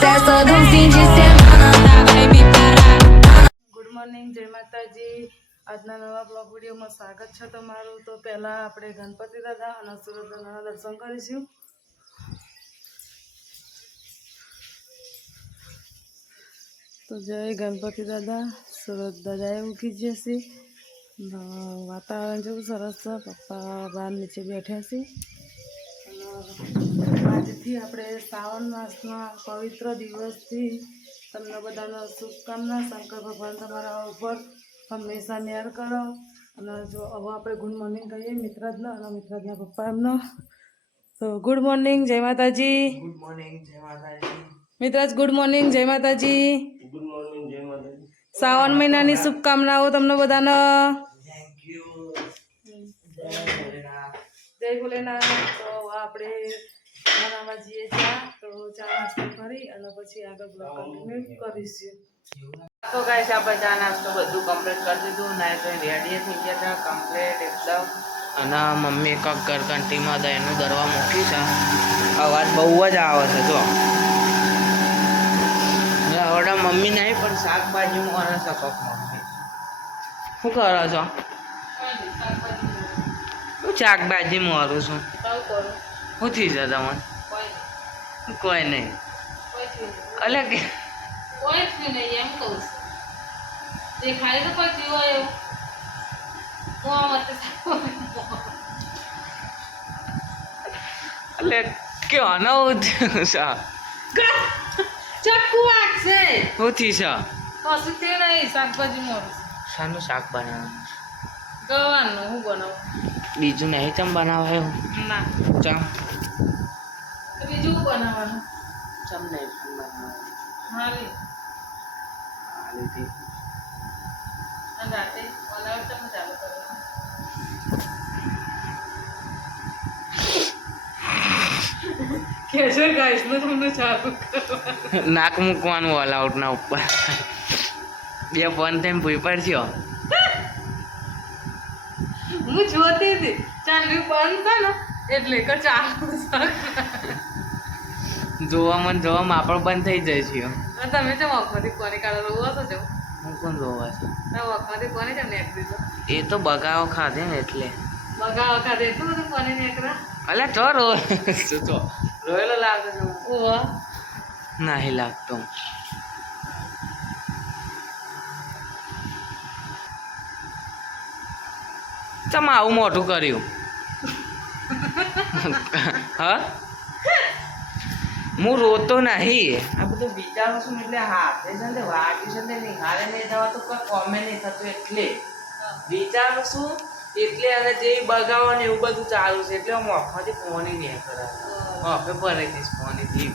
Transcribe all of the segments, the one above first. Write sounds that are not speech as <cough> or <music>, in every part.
festa um fim de semana vai me parar. Good morning, Jai Mataji. આજના નવા blog વિડીયોમાં સ્વાગત છે તમારું. તો પહેલાં આપણે ગણપતિ દાદા અને સુરત દાદાના દર્શન કરીશું. તો જય ગણપતિ દાદા. સુરત દાદાએ જશે છે. વાતાવરણ જેવું સરસ છે. પપ્પા બહાર નીચે બેઠા છે. આજથી આપણે શ્રાવણ માસના પવિત્ર દિવસથી તમને બધાનો શુભકામના શંકર ભગવાન તમારા ઉપર હંમેશા ન્યાર કરો. અને જો હવે આપણે ગુડ મોર્નિંગ કહીએ મિત્રાજનો અને મિત્રાજના પપ્પા એમનો. તો ગુડ મોર્નિંગ જય માતાજી. ગુડ મોર્નિંગ જય માતાજી. મિત્રાજ ગુડ મોર્નિંગ જય માતાજી. ગુડ મોર્નિંગ જય માતાજી. શ્રાવણ મહિનાની શુભકામનાઓ તમને બધાને. થેન્ક યુ જય ભોલેનાથ. જય ભોલેનાથ. તો આપણે બનાવવા જઈએ ચા તો ચા નાસ્તો કરી અને પછી આગળ બ્લોગ કન્ટિન્યુ કરીશું. તો ગાઈસ આપણે ચા નાસ્તો બધું કમ્પ્લીટ કરી દીધું. નાઈ તો રેડી થઈ ગયા હતા કમ્પ્લીટ એકદમ. અને મમ્મી કક ઘરઘંટીમાં એનું દરવા મૂકી છે. અવાજ બહુ જ આવે છે જો. હવે મમ્મી નહીં પણ શાકભાજી મોરે છે કક મમ્મી શું કરો છો? શાકભાજી મોરું છું. શું જા તમે તમને. કોઈ નહીં. અલે કે કોઈ થયું નહીં એમ કહું છું. દેખાય તો કોઈ થયું હોય હું આ મતે અલે ક્યાંનો થયું છે? ચક્કુ વાગશે શું થઈ છે કશું તે નહીં શાકભાજી મોરું શાનું શાક બનાવવાનું ગવાનું હું બનાવું? બીજું નહીં તમે બનાવાયું ના. શું બનાવવાનું ચમ નહીં હાલી. હાલીથી રાતે બનાવ તમે ચાલુ કરવાનું કેશોર ગાઈસ નો તમને ચાલુ કરવાનું નાક મૂકવાનું ઓલ આઉટના ઉપર. બે ફોન થઈને ભૂઈ પડશો. હું જોતી હતી ચાલુ બંધ છે ને એટલે કે ચાલુ જોવામાં જોવામાં આપણો બંધ થઈ જાય છે અને તમે છે વખમાંથી કોને કાઢો રોવો છો જો હું કોણ જોવા છું? ના વખમાંથી કોની કેમ નીકળી દીધો એ તો બગાવો ખાધે ને એટલે. બગાવો ખાધે. એટલું બધું કોને નેકરા અલે ચો રો. શું તો? રોયેલો લાગે છે? ઓવા નહીં લાગતો. ચમ આવું મોટું કર્યું? <laughs> હા? હું રોતો નહીં. આ બધું વિચારું છું એટલે હાથે છે ને વાગ્યું છે ને નિહાળે નહીં જવા તો કોઈ કોમે નહીં થતું એટલે. વિચારું છું એટલે અને જે બગાવો ને એવું બધું ચાલુ છે એટલે હું મોખમાંથી ફોન નહીં કરે. મોખે ભરાઈ દઈશ ફોનથી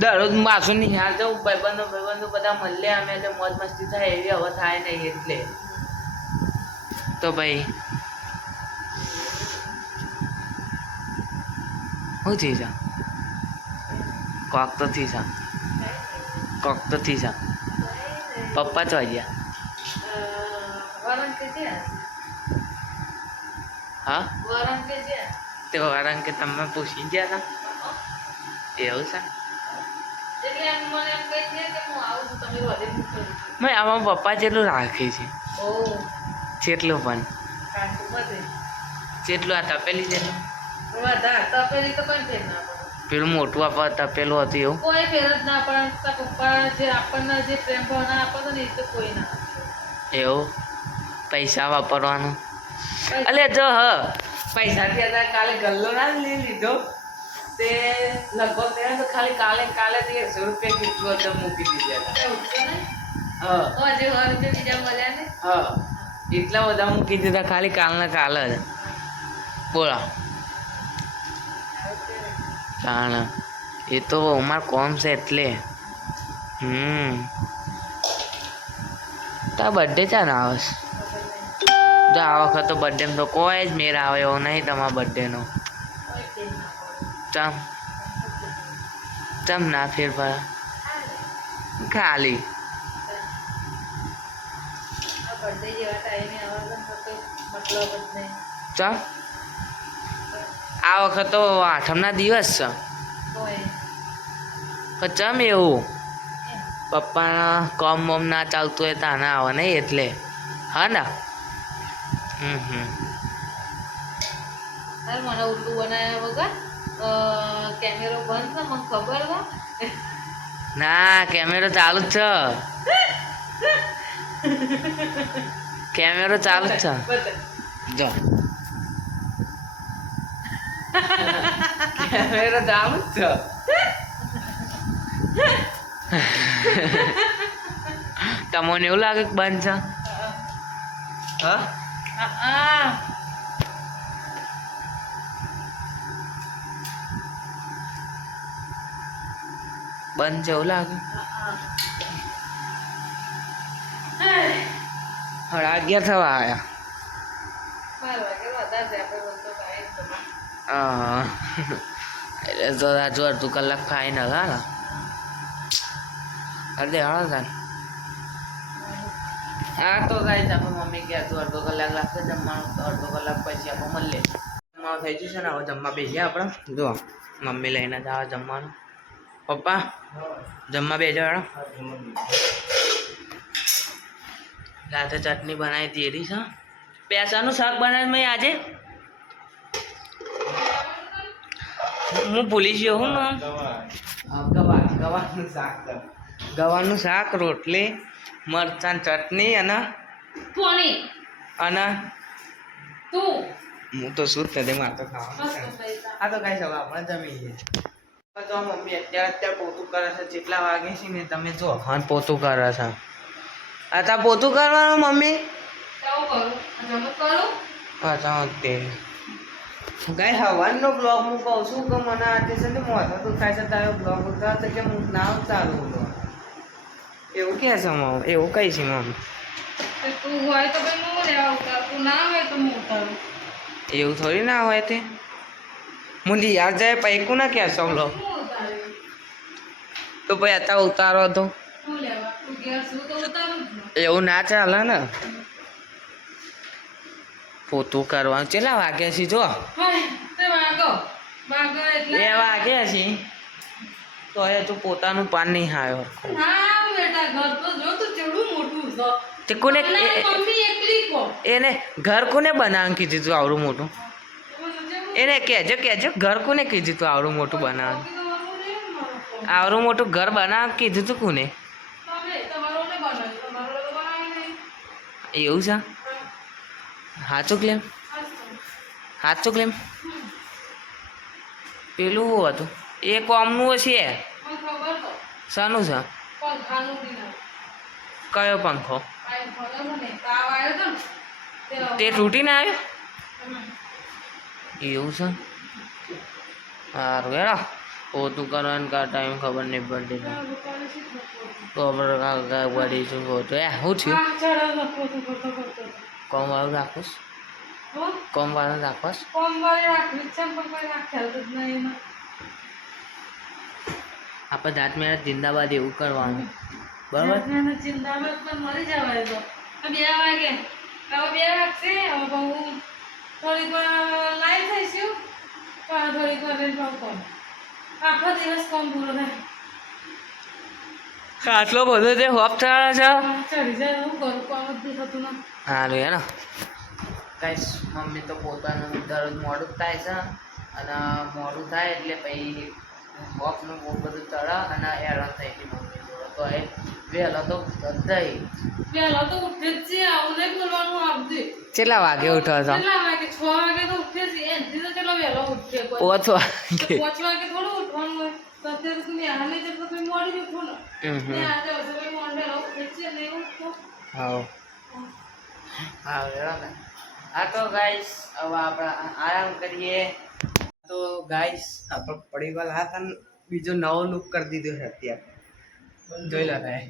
દરરોજ માસુ નિહાળ જવું ભાઈબંધો ભાઈબંધો બધા મળે, અમે એટલે મોજ મસ્તી થાય એવી હવે થાય નહીં એટલે. તો ભાઈ શું થઈ જા કોક તો થઈ જા કોક તો થઈ જા પપ્પા તો ગયા. હા? તે વારંગ કે તમે પૂછી ગયા હતા એવું છે? મેં આમાં પપ્પા જેટલું રાખે છે. જેટલું પણ. જેટલું આ તપેલી જેટલું. વધારે તપેલી તો કોઈ ફેર પેલું મોટું આપવા તપેલું હતું એવું? કોઈ ફેર જ ના પણ પપ્પા જે આપણને જે પ્રેમ ભાવના આપતો ને એ તો કોઈ ના એવું? પૈસા વાપરવાનું? અલે જો હ. પૈસાથી હતા કાલે ગલ્લો ના લઈ લીધો. તે લગભગ તેને તો ખાલી કાલે કાલે તે એકસો રૂપિયા કેટલું હતો મૂકી દીધા હા. હજી સો રૂપિયા બીજા મળ્યા ને? હા. એટલા બધા મૂકી દીધા ખાલી કાલના કાલ જ. બોલો. તાણ. એ તો અમાર કોમ છે એટલે. હમ. તા બર્થડે ચાને આવશ? તો જો આ વખત તો બર્થડે તો કોઈ જ મેર આવે એવો નહીં તમારા બર્થડેનો ચમ. ચમ ના ફેરફાર ખાલી. ચમ. આ વખત તો આઠમના દિવસ છે. પણ ચમ એવું? પપ્પાના કોમ બોમ ના ચાલતું હોય તાના આવે ને એટલે. હા ને? હમ હમ. મને ઉલ્લુ બનાવ્યા વગર કેમેરો બંધ છે મને ખબર છે. ના કેમેરો ચાલુ જ છે. <laughs> કેમેરો ચાલુ જ છે. જો. કેમેરો ચાલુ જ તમને એવું લાગે કે બંધ છે હા. બંધ છે એવું લાગે હવે અગિયાર થવા આવ્યા બાર હા તો રાજુ અડધું કલાક ફાઇનલ હા ને? અડધે હાલો હા તો ગાઈ આપણે મમ્મી ગયા હતું અડધો કલાક લાગશે જમવાનું, તો અડધો કલાક પછી આપણે મળીએ જમવાનું થઈ જશે ને, હવે જમવા બેસીએ આપણે. જો મમ્મી લઈને જ આવે જમવાનું. પપ્પા, જમવા બેસો હેડો. રાતે ચટણી બનાવી દીધી છે. પૈસાનું શાક બનાવી મેં આજે? હું ભૂલી ગયો હું ગવા ગવાનું શાક ગવાનું શાક રોટલી મરચાં ચટણી અને પોણી અને તું? હું તો શું જ નથી મારે તો ખાવાનું આ તો કઈ સવા આપણે જમી લઈએ. તો મમ્મી અત્યારે અત્યારે પોતું કરે છે જેટલા વાગે છે ને તમે જો. હા પોતું કરે છે. અચ્છા પોતું કરવાનું મમ્મી? કેવું કરું? આ જમત કરું? અચ્છા તે. ગાય હવાનો બ્લોગ હું કહું છું કે મને આજે છે ને મોઢા તો થાય છે તારો બ્લોગ ઉતાર તો કે હું ના ઉતારું બોલો એવું કહે છે મમ એવું કહી છે મમ. તું હોય તો ભાઈ હું લેવા ઉતાર તું ના હોય તો હું ઉતારું. એવું થોડી ના હોય તે. મુંડી યાર જાય પૈકું ના કહેશો બ્લોગ લો તો ભાઈ અત્યારે ઉતારો તો. એવું ના ચાલે ને. પોતું કરવાનું. કેટલા વાગ્યા છે જો? વાગો બે વાગ્યા છે. તો એ તું પોતાનું પાન નહીં આવ્યો તો કોને એને ઘર કોને બનાવવાનું કીધું તું આવડું મોટું? એને કહેજો કહેજો ઘર કોને કીધું તું આવડું મોટું બનાવવાનું? આવડું મોટું ઘર બનાવ કીધું તું કોને? એવું છે? સાચું ક્લેમ સાચું ક્લેમ પેલું હતું? એ કોમનું હશે? શાનું છે? કયો પંખો? તે તૂટીને આવ્યો? એવું છે? સારું, હેડો. પોતું કરવાનું કા ટાઈમ ખબર નહીં પડતી ખબર કાકા વળી શું કહું તો એ, શું થયું? કોમ વાળું રાખોસ કોમ વાળું નહીં આપણે જાત મહેનત જિંદાબાદ એવું કરવાનું. બરાબર? જિંદાબાદ પણ મરી જવાય તો. બે વાગે. હવે બે વાગશે. હવે હું થોડીક વાર લાઈવ થઈશું. તો આ થોડીક વાર પાછું કોમ. આખો દિવસ કોમ પૂરો થાય. આટલો બધો જે હોપ ચાલે છે? ચડી જાય હું ઘર કામ જ નહીં થતું ના સારું હેડો કઈશ મમ્મી તો પોતાનું દરરોજ મોડું થાય છે અને મોડું થાય એટલે પછી બોક્સનું બહુ બધું ચડે અને હેરાન થઈ ગઈ મમ્મી જોડે. તો એ વહેલો તો થઈ વહેલો તો ઉઠે જ છે આવું નહીં બોલવાનું આપજે કેટલા વાગે ઉઠો છો? કેટલા વાગે? છ વાગે તો ઉઠે છે. એનથી તો કેટલો વહેલો ઉઠે પાંચ વાગે પાંચ વાગે. થોડું ઉઠવાનું હોય. તો અત્યારે તો હાલે છે મોડી ઉઠો ને. આજે હશે મોડે ઉઠે છે નહીં ઉઠો હા હા તો ગાઈસ હવે આપણે આરામ કરીએ. તો ગાઈસ આપણે પડીવાલ હતા ને, બીજો નવો લુક કરી દીધો છે અત્યારે. જોઈ લો ભાઈ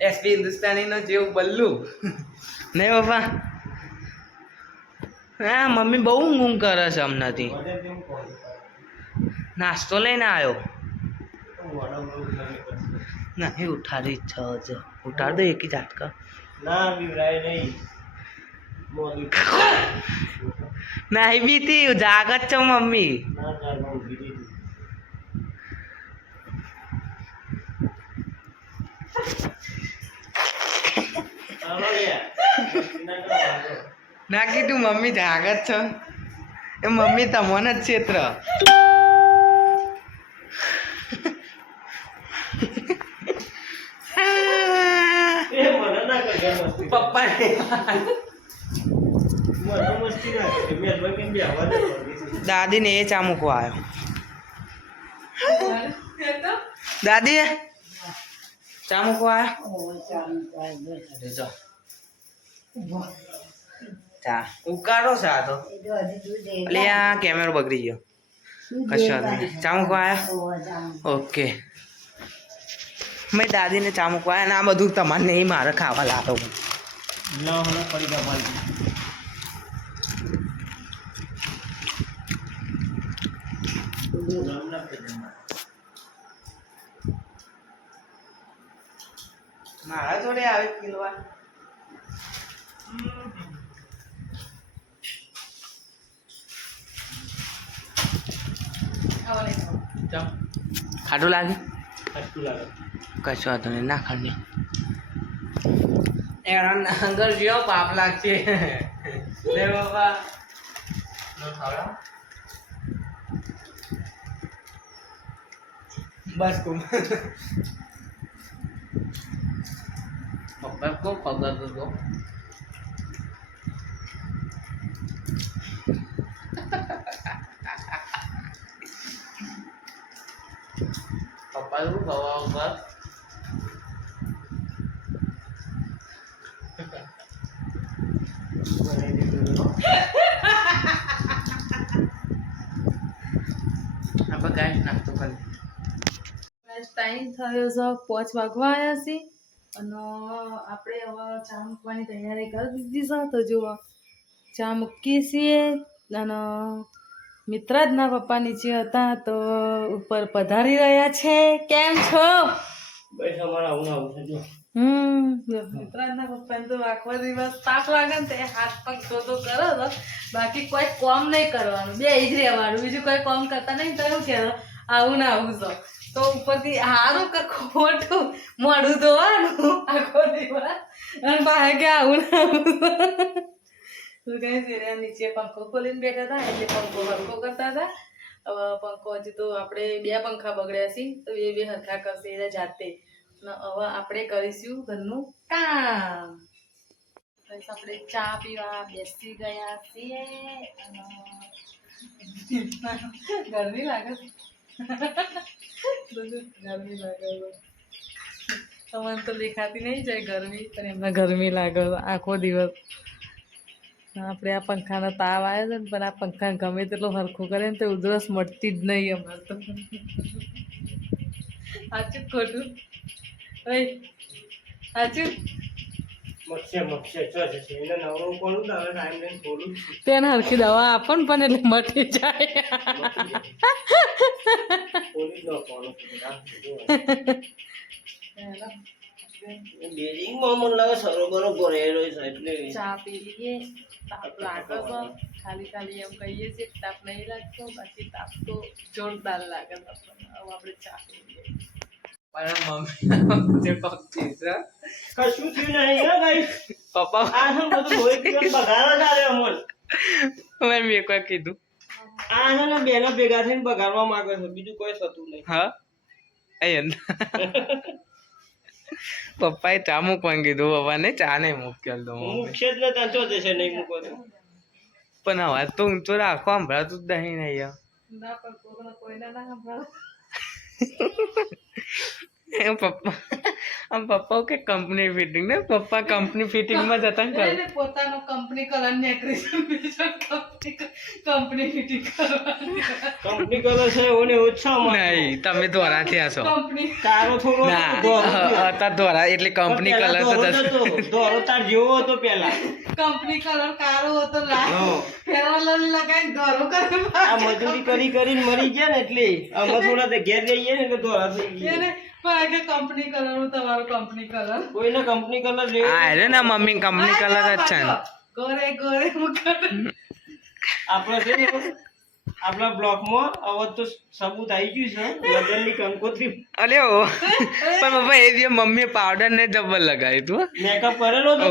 એસપી હિન્દુસ્તાનીનો જેવું બલ્લુ. નહીં બાપા હા, મમ્મી બહુ ઊંઘ કરે છે હમણાંથી. નાસ્તો લઈને આવ્યો. નહીં, ઉઠાડી છ ઉઠાડ દો એકી ઝાટકા. ના, બીવરાય નહીં. નહીં બીતી જાગત છો મમ્મી ના કીધું મમ્મી જાગત છો એ મમ્મી તમને જ ક્ષેત્ર પપ્પા મસ્તી ના એ ચા મૂકવા આવ્યો. દાદી, ચા મૂકવા ચા. ઉકાળો આ તો. એટલે આ કેમેરો બગડી ગયો. કશો ચા મૂકવા આવ્યા? ઓકે. મેં દાદીને ચા મૂકવા અને આ બધું તમારે નહીં, મારે ખાવા લાવ હમણાં ફરી ગમાડી મારા જોડે આવે કિલવા ખાટું લાગે ખાટું લાગે કશો વાંધો નહીં ના ખાણી એના અંગર જેવો પાપ લાગશે. <laughs> લે બાબા નો ખાવડાવ? બસ તું પપ્પા કો ખબર તો દો પપ્પા શું ખવા ઉપર આપણે ગાય નાખતો ખાલી ટાઈમ થયો છે પાંચ વાગવા આવ્યા છે. અને આપણે હવે ચા મૂકવાની તૈયારી કરી દીધી છે. તો જુઓ ચા મૂકીએ છીએ. અને મિત્રાજના પપ્પા નીચે હતા તો ઉપર પધારી રહ્યા છે. કેમ છો? હમ મિત્રાજના પપ્પાને તો આખો દિવસ તાપ લાગે ને તે હાથ પગ તો કરો તો બાકી કોઈ કોમ નહીં કરવાનું. બે જ રહેવાનું. બીજું કોઈ કોમ કરતા નહીં તો એવું કે આવું ને આવું છો. તો ઉપરથી સારું કે ખોટું મોઢું ધોવાનું આખો દિવસ અને પાસે કે આવું ને કહે છે નીચે પંખો ખોલીને બેઠા હતા, એટલે પંખો હરખો કરતા હતા. હવે પંખો હજી તો આપણે બે પંખા બગડ્યા છે, તો એ બે હરખા કરશે એ જાતે. હવે આપણે કરીશું ઘરનું કામ. આપણે ચા પીવા બેસી ગયા છીએ. ગરમી લાગે. બધું તો દેખાતી નહીં જાય ગરમી, પણ એમને ગરમી લાગે આખો દિવસ. આપણે આ પંખાનો તાવ આવ્યો છે ને, પણ આ પંખા ગમે તેટલો હરખો કરે ને તો ઉધરસ મળતી જ નહીં અમારે તો. સાચું ખોટું. સાચું તેને હરખી દવા આપો ને પણ એટલે મટી જાય. ખોલી ખાલી ખાલી એમ કહીએ છીએ કે તાપ નહીં લાગતો બાકી તાપ તો જોરદાર લાગે આપણને. હવે આપણે ચા પી લઈએ મારા મમ્મી જે પક્ષી છે. કશું થયું નહીં હે ભાઈ. પપ્પા આ છે બધું હોય કે બગાડો જ અમોલ. મેં મેં કોઈ કીધું. આના ના બેનો ભેગા થઈને બગાડવા માંગે છે બીજું કોઈ થતું નહીં. હા? એ પપ્પાએ ચા મૂકવાનું કીધું પપ્પાને ચા નહીં મૂકેલ તો મૂકશે જ ને તંચો જશે નહીં મૂકો તો. પણ હવે તો ઊંચો રાખો સંભળાતું જ નહીં નહીં યાર ના પણ આમ પપ્પા કે કંપની ફિટિંગ ને? પપ્પા કંપની ફિટિંગમાં જતા ને પોતાનો કંપની કલર ને company company fitting company colour છે ઓને ઓછા. નહીં તમે ધોરા થયા છો કંપની તારો થોડો ના હતા ધોરા એટલે કંપની કલર તો. દોરો તાર જેવો હતો પેલા કંપની કલર કારો હતો લાલ. હા. ફેરવલ લગાઈ દોરો કરી આ મજૂરી કરી કરીને મરી ગયા ને એટલે અમે થોડા ઘેર જઈએ ને એટલે દોરા થઈ ગયા. કંપની કલર તમારો કંપની કલર કોઈને કંપની કલર લેવો હા એટલે ને મમ્મી કંપની કલર જ છે ગોરે ગોરે મુકર છે ને આપણા બ્લોકમાં હવે તો સબૂત આવી ગયું છે લગ્નની કંકોત્રી. અરે ઓ. <laughs> પણ પપ્પા એ જે મમ્મીએ પાવડર ને ડબલ લગાવ્યું તું મેકઅપ કરેલો તો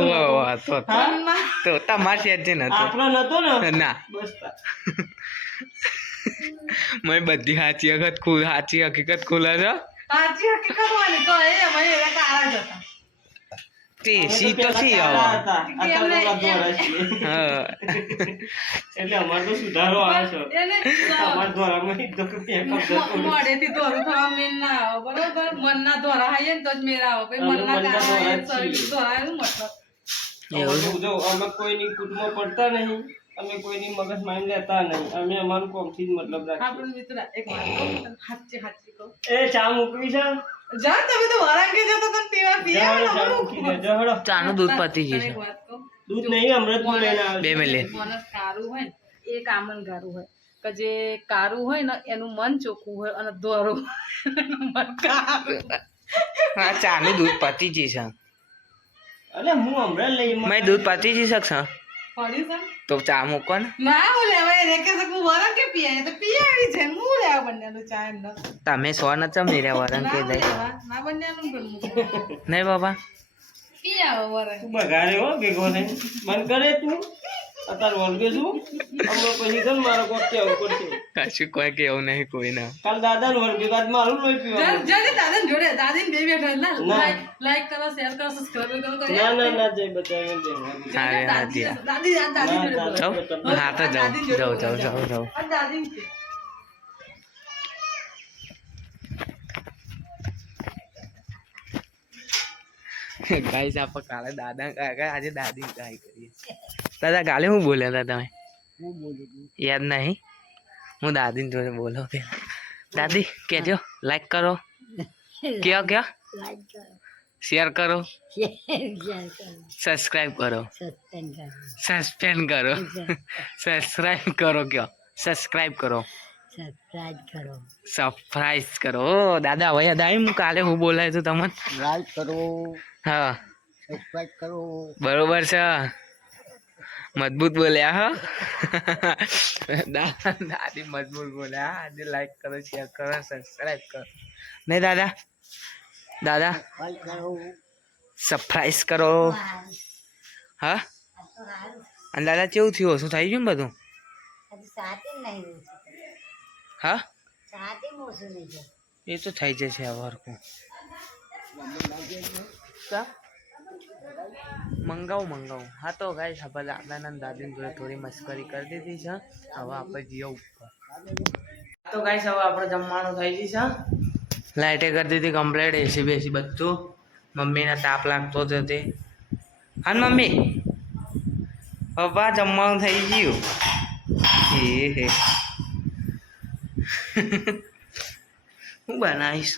તો. તમાર સેટ છે નતો. આપણો નતો ને? ના. બસ <laughs> મેં બધી સાચી વખત ખુલ સાચી હકીકત ખુલે છે. સાચી હકીકત હોય તો એ મને કાળા જ હતા. તે સી તો સી તો એટલે અમારે તો સુધારો આવે છે. તો. દોરું થવા મેન ના આવે બરોબર? હાય ને તો જ મેર આવે. જ હાઈએ, છીએ. દોરા હાએ શું મતલબ. એવું? તો જો અમે કોઈની કૂટમાં પડતા નહીં. અમે કોઈની મગજ મારી લેતા નહીં. અમે અમારું કોમથી જ મતલબ રાખીએ. આપણું મિત્ર એક વાત કહું હાચી હાચી કહું. એ ચા મૂકવી છે? જા તમે તો વારાંગે જતો તો પીવા પીવા ચા મૂકી દે જહડો ચાનું દૂધ પતી કહું. દૂધ નહીં અમૃતનું લઈને આવે બે. મિનિટ. માણસ કારું હોય ને એ કામન ગારું હોય. કે જે કારું હોય ને એનું મન ચોખ્ખું હોય અને દોરું મન કારું હા ચાનું દૂધ પતી છે. અલે હું હમણાં લઈ મેં દૂધ પતી ગયું શકશે પડી છે તો ચા મૂકો ને. ના હું લેવા એને કે છે વરણ કે પીએ તો પી છે હું લેવા બન્યાનું ચા એમને તમે સો ન ચમ નહીં રહ્યા વરણ ના કે હું ના બન્યાનું પણ નહીં બાબા. પીયા આવો વરણ. તું બગાડે હો ભેગો નહીં મન કરે તું. અત્યારે વળગે છું હમણાં પછી છે મારો કોક કેવું પડશે. કશું કોઈ કેવું નહીં કોઈ ના. કાલ દાદા ને વળગે કાલ મારું લોહી પીવા જાને દાદા જોડે દાદી બે બેઠા ના ના. લાઈક લાઈક કરો શેર કરો સબસ્ક્રાઇબ કરો કરો. ના ના ના જય બચાવી જય દાદી દાદી દાદી જોડે જાઉં હા તો જાઉં જાઉં જાઉં જાઉં જાઉં આ દાદી ગાઈસ આપણે કાલે દાદા કાકા આજે દાદી ગાય કરીએ. દાદા કાલે હું બોલ્યા હતા તમે? યાદ નહીં? હું દાદી જોડે બોલો પેલા. દાદી કહેજો લાઈક કરો. કયો કયો? શેર કરો. સબસ્ક્રાઇબ કરો. સસ્પેન્ડ કરો. સબસ્ક્રાઇબ કરો. કયો? સબસ્ક્રાઇબ કરો. સબસ્ક્રાઇબ કરો. સરપ્રાઈઝ કરો. દાદા હવે દાદા હું કાલે હું બોલાય તું તમને? લાઈક કરો. હા. સબસ્ક્રાઇબ કરો. બરોબર છે. મજબૂત બોલ્યા હા દા- દાદી મજબૂત બોલ્યા હા આજે લાઈક કરો શેર કરો સબસ્ક્રાઇબ કરો નહીં દાદા દાદા લાઈક કરો સરપ્રાઈઝ કરો હા અને દાદા કેવું થયું શું થઈ ગયું ને બધું હજી સાતે નહીં હા સાતે મોસું નહીં છે એ તો થઈ જશે આ વર્કું મંગાવું મંગાવું. હા તો ગાઈસ આપણે દાદાના દાદી જોડે થોડી મસ્કરી કરી દીધી છે. હવે આપણે જીઓ ઉપર. તો ગાઈસ, હવે આપણે જમવાનું થઈ ગયું છે. લાઇટે કરી દીધી કમ્પ્લેટ એસી બેસી બધું. મમ્મીને તાપ લાગતો હતો. તે હા મમ્મી? પપ્પા જમવાનું થઈ ગયું. એ હે. હું બનાવીશ?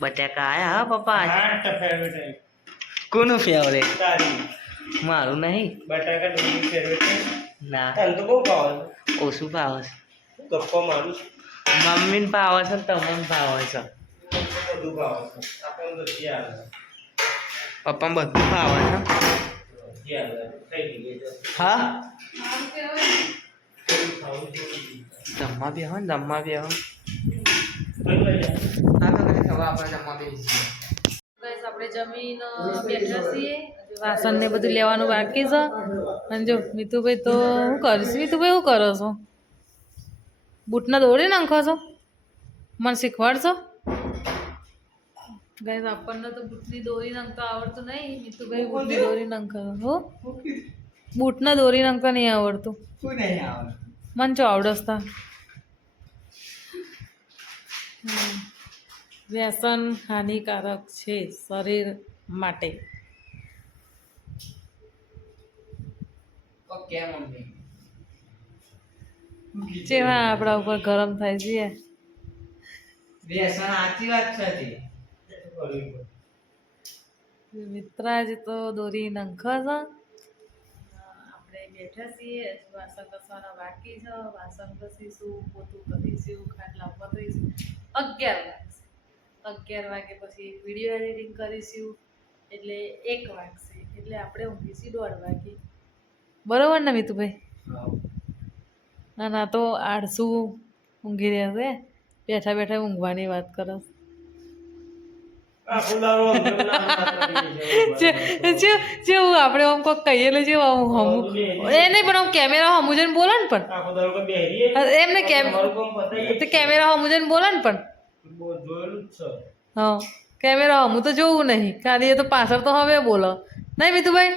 બટાકા આયા, હા, પપ્પા? કોનું ફેવરેટ મારું નહીં. બટાકા ડુંગળી ફેવરેટ ના. તને તો બહુ ભાવે ઓછું ભાવે છે? ગપ્પો મારું મમ્મીને ભાવે છે ને તમને ભાવે છે. બધું ભાવે છે. આપણને તો આવે? પપ્પા બધું ભાવે છે? આવે. હા? બી. જમવા બી ને જમવા બે હા ખાઈ તો કઈ ખબર આપણે જમવા બસ આપણે જમીન બેઠા છીએ. વાસણ ને બધું લેવાનું બાકી છે. અને જો મીતુભાઈ તો શું કરીશ. મીતુભાઈ શું કરો છો? બૂટના દોરી નાખો છો? મને શીખવાડશો? ગાય આપણને તો બૂટની દોરી નાખતા આવડતું નહીં. મીતુભાઈ બૂટની દોરી નાખતા હો? બૂટના દોરી નાખતા નહીં આવડતું. શું નહીં આવે મને જો આવડસતા વ્યસન હાનિકારક છે શરીર માટે. જેવા આપણા ઉપર ગરમ થાય છે. વ્યસન સાચી વાત છે મિત્રાજ તો દોરી નંખ છે. આપણે બેઠા છીએ વાસણ ઘસવાના બાકી છે. વાસણ ઘસીશું પોતું કરીશું ખાટલા પતરીશું અગિયાર વાગશે અગિયાર વાગે પછી વીડિયો એડિટિંગ કરીશું એટલે એક વાગશે એટલે આપણે ઊંઘીશું દોઢ વાગે. બરોબર ને મિતુભાઈ? ના ના તો આળસુ ઊંઘી રહ્યા છે. બેઠા બેઠા ઊંઘવાની વાત કરો. <laughs> જેવું આપણે આમ કોઈક કહીએ જેવું આમ હમું એ નહીં પણ આમ કેમેરા હમું જઈને બોલે ને પણ. એમને કેમ કેમેરા હમું જઈને બોલે ને પણ. જોયેલું જ છે હા કેમેરા હું તો જોવું નહીં. ખાલી એ તો પાછળ તો હવે બોલો. નહીં મિતુભાઈ?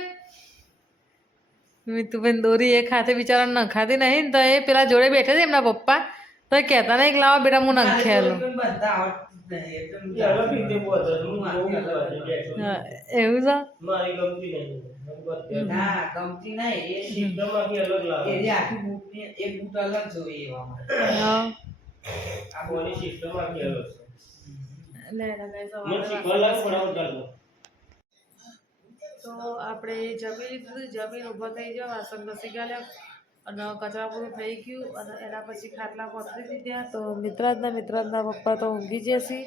મિતુભાઈ દોરી એ ખાતે બિચારા નખાતી નહીં તો એ પેલા જોડે બેઠા છે એમના પપ્પા. તો એ કહેતા નહીં કે લાવો બેટા હું નખેલું. એવું છે? મારી ગમતી નહીં. ના ગમતી નહીં. એ સિસ્ટમમાંથી અલગ લાવે. એની આખી બૂટની એક બૂટ અલગ જોઈએ એવામાં અલગ છે મને શીખવા લાગે ચાલો. તો આપણે જમી લીધું જમીન ઊભો થઈ ગયો વાસણ ઘસી ગયા અને કચરા પૂરું થઈ ગયું. અને એના પછી ખાટલા પથરી દીધા. તો મિત્રાજના મિત્રાજના પપ્પા તો ઊંઘી જશે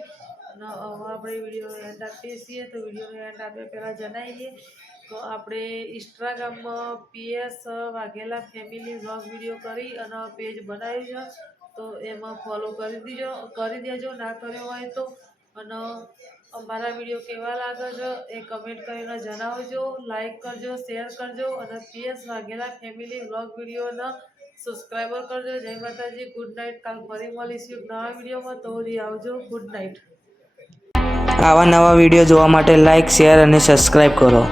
અને હવે આપણે વીડિયો એન્ડ આપીએ છીએ. તો વિડીયોનો એન્ડ આપ્યા પહેલાં જણાવીએ. તો આપણે ઇન્સ્ટાગ્રામમાં PS Vaghela family vlog video કરી અને પેજ બનાવ્યું છે. તો એમાં ફોલો કરી દીજો, કરી દેજો, ના કર્યો હોય તો. અને અમારા વીડિયો કેવા લાગે છે એ કમેન્ટ કરીને જણાવજો લાઈક કરજો શેર કરજો અને પીએસ વાઘેલા ફેમિલી વ્લોગ વિડીયોના સબસ્ક્રાઈબર કરજો. જય માતાજી ગુડ નાઇટ કાલ ફરી મળીશું નવા વિડીયોમાં તો રી આવજો. ગુડ નાઇટ આવા નવા વીડિયો જોવા માટે લાઇક શેર અને સબસ્ક્રાઈબ કરો.